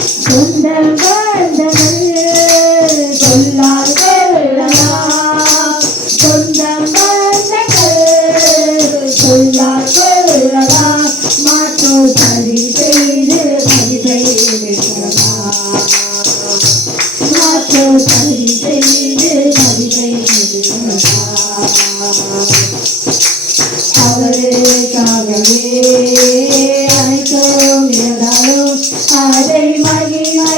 சொந்த பந்தங்கள் சொல்லால் கொள்ளலாம் சொந்த பந்தங்கள் சொல்லால் கொள்ளலாம் மாற்றோ சரி செய்து மதிப்பை எடுக்கலாம் மாற்றோ சரி செய்து மதிப்பை எடுக்கலாம் அவருக்காகவே அனைத்தும் இருந்தாலும் அதை மகிழ்ச்சி